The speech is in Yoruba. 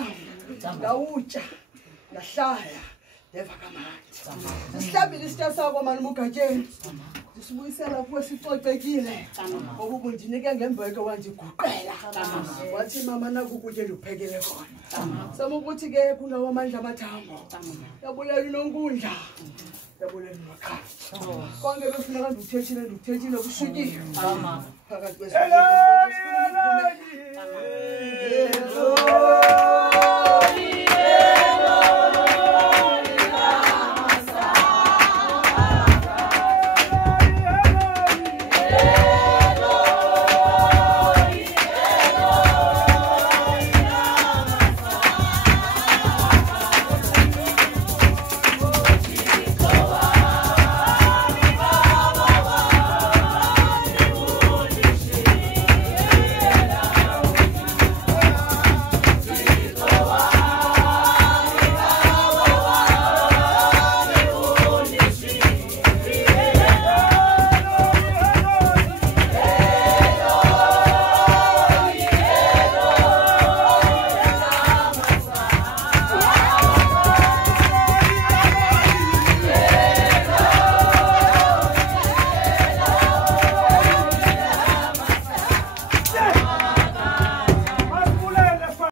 nyama ngawutsha ngahlala ndeva kamandi sihlambile isitya sakho mani mugatsheni sibuyisela kuwe sicocekile ngoba ubundinike ngembeko wandiguqela wathi mama nakukutya endiphekele khona sama ukuthi ke kunawo amandla amathambo yabulela unonkundla yabulela unoqhatsha konke befuneka ndikuthethile kushukile phakathi kwesifuna